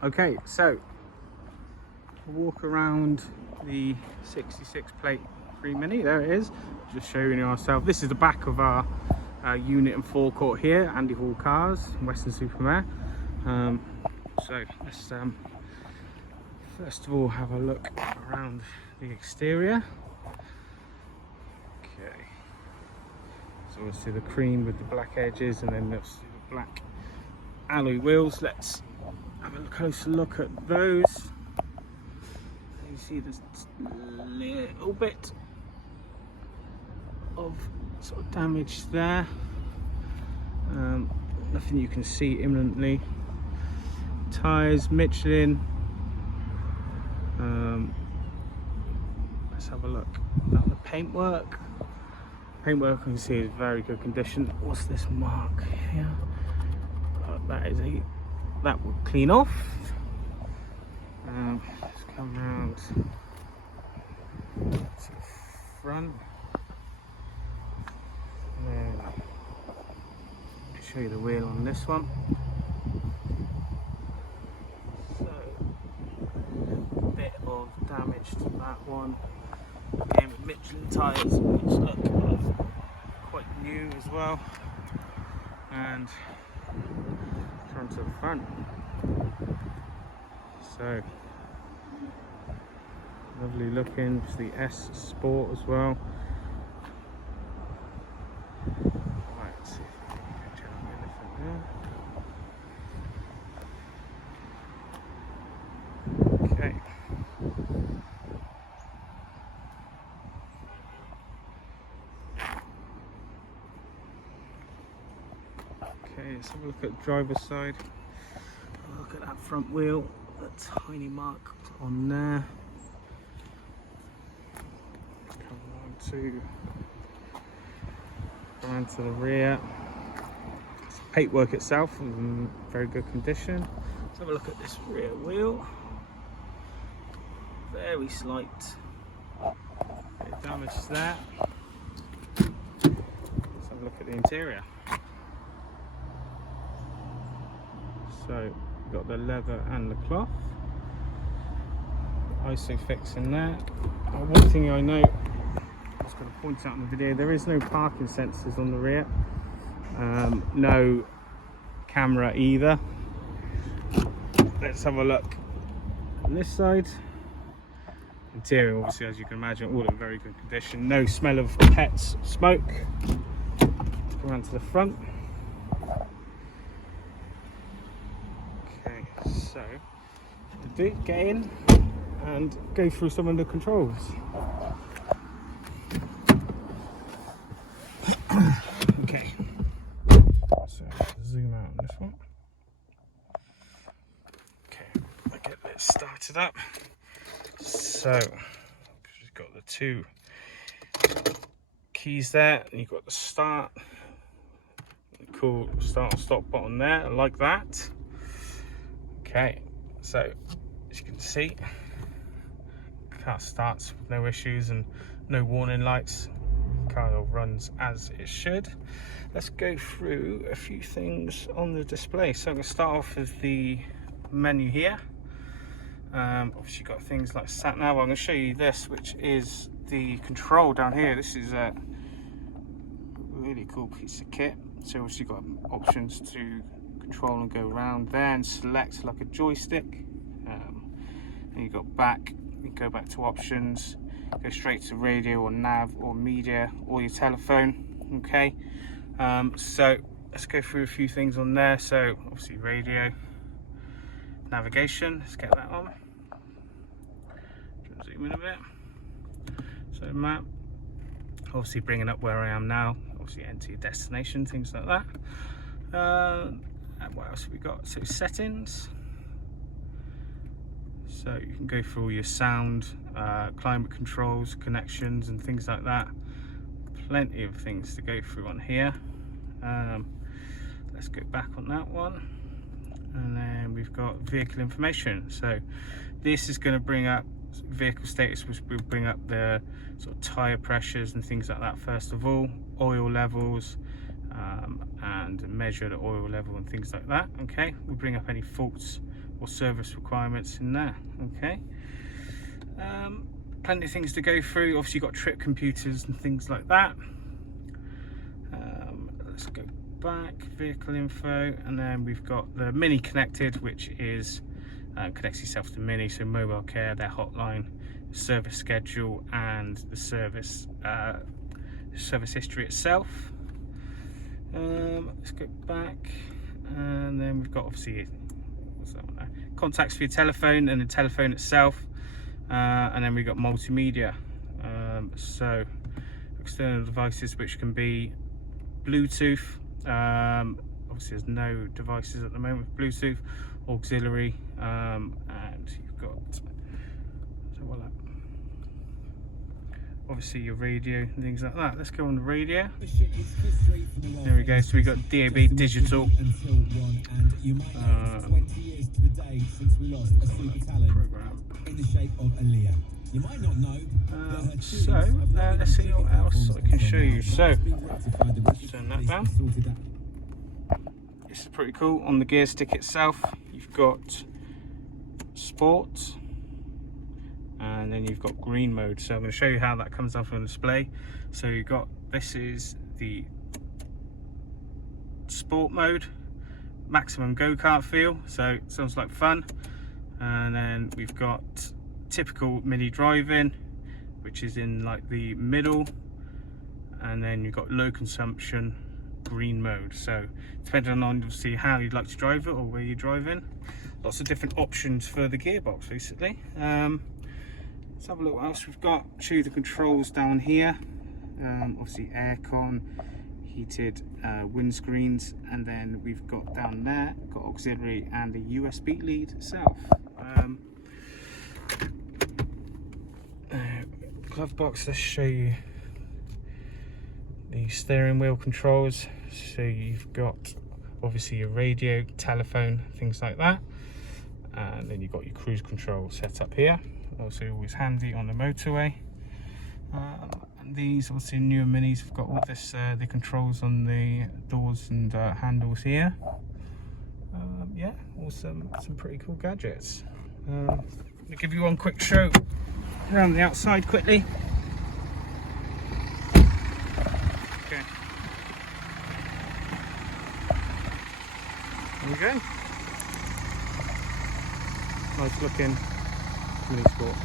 Okay, so walk around the 66 plate 3 Mini. There it is. Just showing you ourselves. This is the back of our unit and forecourt here, Andy Hall Cars, Weston-super-Mare. So let's first of all have a look around the exterior. Okay, so obviously the cream with the black edges, and then obviously the black alloy wheels. Let's have a closer look at those. You see there's a little bit of sort of damage there. Nothing you can see imminently. Tyres, Michelin. Let's have a look at the paintwork. Paintwork, you can see, is very good condition. What's this mark here? That will clean off. Let's come around to the front. And then I'll show you the wheel on this one. So, a bit of damage to that one. Again with Michelin tyres, which look quite new as well. And come to the front. So lovely looking. It's the S Sport as well. Right, let's see if I can catch up anything there. Okay. Okay, let's have a look at the driver's side. Look at that front wheel, that tiny mark on there. Come on to the rear. It's paintwork itself is in very good condition. Let's have a look at this rear wheel. Very slight bit of damage there. Let's have a look at the interior. So we've got the leather and the cloth. Isofix in there. One thing I know, I was going to point out in the video, there is no parking sensors on the rear. No camera either. Let's have a look on this side. Interior, obviously, as you can imagine, all in very good condition. No smell of pets, smoke. Let's go around to the front. Okay, so to get in and go through some of the controls. Okay, so zoom out on this one. Okay, I'll get this started up. So you've got the two keys there, and you've got the start, cool start and stop button there, like that. Okay, so as you can see, car starts with no issues and no warning lights. Car runs as it should. Let's go through a few things on the display. So I'm going to start off with the menu here. Obviously you've got things like sat nav. I'm going to show you this, which is the control down here. This is a really cool piece of kit. So obviously you've got options to control and go around there and select like a joystick. And you've got back, you can go back to options, go straight to radio or nav or media or your telephone. Okay, so let's go through a few things on there. So obviously radio, navigation, let's get that on. Zoom in a bit. So map, obviously bringing up where I am now, obviously enter your destination, things like that. And what else have we got? So settings, so you can go through all your sound, climate controls, connections and things like that. Plenty of things to go through on here. Let's go back on that one, and then we've got vehicle information. So this is going to bring up vehicle status, which will bring up the sort of tire pressures and things like that first of all, oil levels, and measure the oil level and things like that. Okay, we'll bring up any faults or service requirements in there. Okay. Plenty of things to go through. Obviously you've got trip computers and things like that. Let's go back, vehicle info, and then we've got the Mini connected, which is connects yourself to Mini, so mobile care, their hotline, service schedule, and the service history itself. Let's go back, and then we've got obviously what's that one there? Contacts for your telephone and the telephone itself, and then we've got multimedia. So external devices which can be Bluetooth. Obviously there's no devices at the moment with Bluetooth, auxiliary, and you've got obviously your radio and things like that. Let's go on the radio. There we go. So we got DAB digital. Program. So let's see what else I can show you. So turn that down. This is pretty cool. On the gear stick itself, you've got sport, and then you've got green mode. So I'm going to show you how that comes up on display. So you've got, this is the sport mode, maximum go-kart feel, so it sounds like fun. And then we've got typical Mini driving, which is in like the middle, and then you've got low consumption green mode. So depending on obviously how you'd like to drive it or where you're driving, lots of different options for the gearbox basically. Let's have a look what else we've got. Show you the controls down here. Obviously aircon, heated windscreens, and then we've got down there, got auxiliary and a USB lead itself. Glove box, let's show you the steering wheel controls. So you've got obviously your radio, telephone, things like that, and then you've got your cruise control set up here. Also always handy on the motorway. And these obviously newer Minis have got all this the controls on the doors and handles here. Yeah, awesome, some pretty cool gadgets. I'll give you one quick show around the outside quickly. Okay. There we go. Nice looking Mini Sport.